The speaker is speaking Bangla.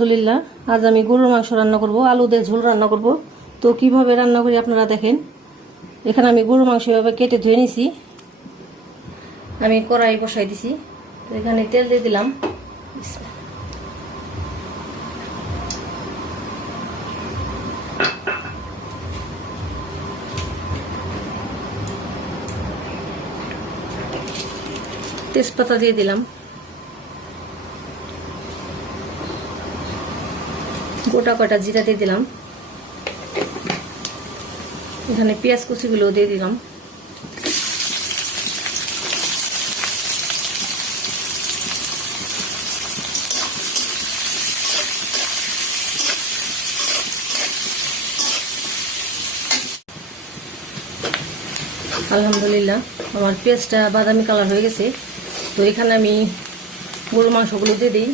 আলহামদুলিল্লাহ, আজ আমি গরুর মাংস রান্না করব, আলু দিয়ে ঝোল রান্না করব। তো কিভাবে রান্না করি আপনারা দেখেন। এখানে আমি গরুর মাংস এভাবে কেটে ধুয়ে নিছি। আমি কড়াই বসাই দিছি। তো এখানে তেল দিয়ে দিলাম। তেজপাতা দিয়ে দিলাম। গোটা কটা জিরা দিয়ে দিলাম। এখানে পেঁয়াজ কুচিগুলো দিয়ে দিলাম। আলহামদুলিল্লাহ, আমার পেঁয়াজটা বাদামি কালার হয়ে গেছে। তো এখানে আমি গরুর মাংসগুলো দিয়ে দিই।